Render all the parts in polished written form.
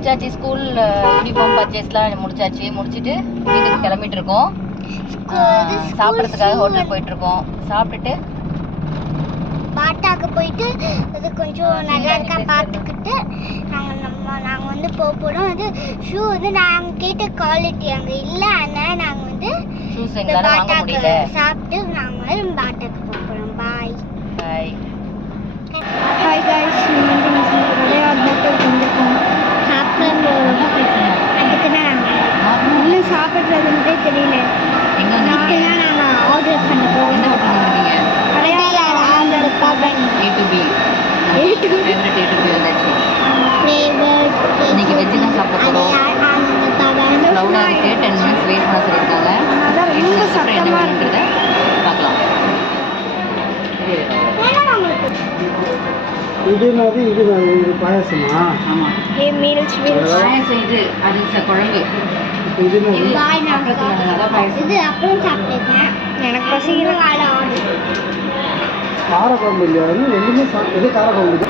முடிச்சாச்சு. School uniform பர்ச்சேஸ்லாம் முடிச்சிட்டு வீட்டுக்கு கிளம்பிட்டு இருக்கோம். சாப்பிட்றதுக்காக ஹோட்டல் போயிட்டு இருக்கோம். சாப்பிட்டுட்டு பாட்டாக்கு போயிட்டு அது கொஞ்சம் நல்லா இருக்கா பார்த்துக்கிட்டு நாங்கள் வந்து போக போகிறோம். அது ஷூ வந்து நாங்கள் கேட்ட குவாலிட்டி அங்கே இல்லை, அதனால நாங்கள் வந்து பாட்டாக்கு சாப்பிட்டு நாங்கள் பாட்டாக்கு போக போகிறோம். பாய் பாய். ஹாய் காய்ஸ், விளையாட்டு பாட்டுக்கு வந்துருக்கோம். சாப்பிட அதுக்கு தான் நாங்கள் இன்னும் சாப்பிட்றதுன்ட்டே தெரியல. நாங்கள் ஆர்டர் பண்ண போகிறோம். இன்னைக்கு வெஜ்ஜு தான் சாப்பிட போகிறோம். க்ரௌடாக இருக்குது. 10 minutes வெயிட் பண்ண சொல்லியிருக்காங்க. ரொம்ப சத்தமாக இருக்குது. பார்க்கலாம். இது பாயாசமா? ஆமாம், மீல்ஸ் பாயாசம். இது அது குழம்பு. இது அப்புறம் சாப்பிட்டுருக்கேன். எனக்கு பசிக்கிற வாழை ஆர்டர் காரக்குழம்பு இல்லையா? ரெண்டுமே சாப்பிட்டது காரக்குழம்பு.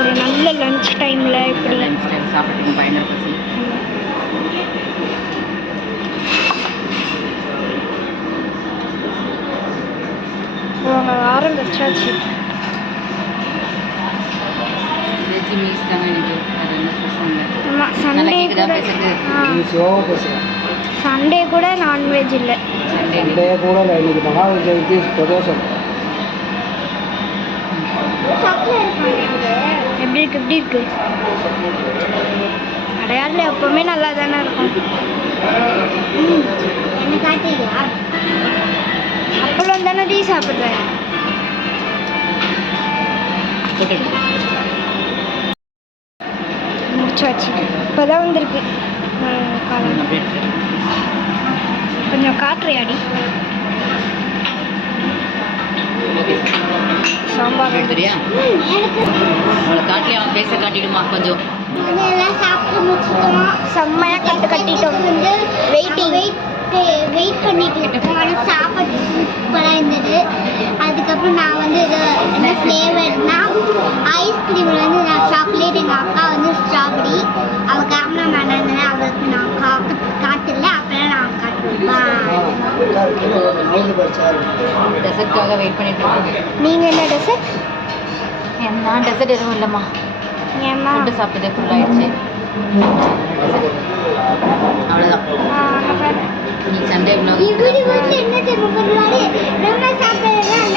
ஒரு நல்ல லஞ்ச் டைமில் இப்படி லஞ்ச் டைம் சாப்பிட்டுங்க. பயங்கர பசி. ஆரம்பிச்சாச்சு. வெஜ் மீல்ஸ் தாங்க எனக்கு. அது என்ன சொல்லுங்க. ஆமாம், சண்டே சண்டே கூட நான்வெஜ் இல்லை. சண்டே கூட இல்லை. இன்னைக்கு மகாவீர ஜெயந்தி பிரதோஷம். எப்படி இருக்கு? அடையாளம் எப்பவுமே நல்லா தானே இருக்கும். அப்பளம் தானே டீ சாப்பிட்றேன். முடிச்சாச்சு. இப்போதான் வந்திருக்கு. கொஞ்சம் காட்டுறியாடி? சாம்பார் தெரியா? அவளை காட்டி அவன் பேச காட்டிடுமா கொஞ்சம். செம்மையாக கட்டிட்டோம். வெயிட் பண்ணிட்டு இருக்கோம். ஆனால் சாப்பாடு சூப்பராக இருந்தது. அதுக்கப்புறம் நான் வந்து இது என்ன ஃப்ளேவர்னா ஐஸ்கிரீமில் வந்து நான் சாக்லேட், எங்கள் அக்கா வந்து ஸ்ட்ராபெரி. அவள் கேமராமேன் இருந்தேன், அவளுக்கு நான் காட்டல. அப்போலாம் நான் காட்டுவேன். டெசர்ட்காக வெயிட் பண்ணிட்டு இருக்கோம். நீங்கள் என்ன டெசர்ட்? நான் டெசர்ட் எதுவும் இல்லைம்மா. ஏம்மா? ஃபுட்டு சாப்பிட்டதே ஃபுல்லாகிடுச்சு. அவ்வளோதான். நீ சண்டே என்ன தெரியுமா நம்ம சாப்பிட்றதுலாம்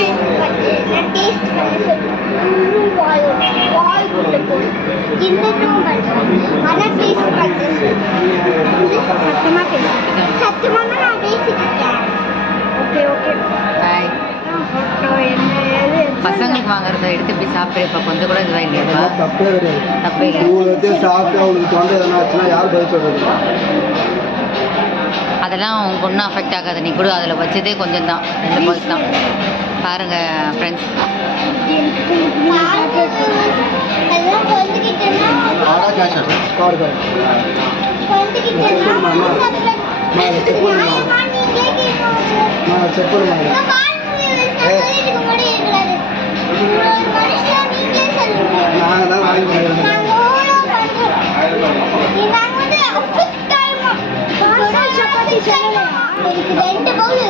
நான் டேஸ்ட் பண்ணி சொல்லுவேன். வாய் கொண்டு போய் இன்னும் ஆனால் டேஸ்ட் பண்ணி சத்தமாக பேசுகிறேன். சத்தமாக நான் பேசிக்கிட்டேன். Okay bye. பசங்களுக்கு வாங்குறத எடுத்து போய் சாப்பிடு. இப்போ கொஞ்சம் கூட இதுவாக இல்லையா? தப்பே கிடையாது. தப்பே இல்லை. சாப்பிட்டு அவங்களுக்கு தொண்டை எதனா ஆச்சுன்னா யார் பதில் சொல்கிறது? அதெல்லாம் அவங்க ஒன்றும் அஃபெக்ட் ஆகாது. நீ கூட அதில் வச்சதே கொஞ்சம் தான், 2 பால்ஸ் தான். பாருங்கள் ஃப்ரெண்ட்ஸ். நாங்கள் தான் வாங்கி சப்பாத்தி சொல்லலையா? 2 பவுல்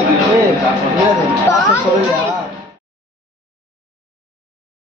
சொல்லலையா?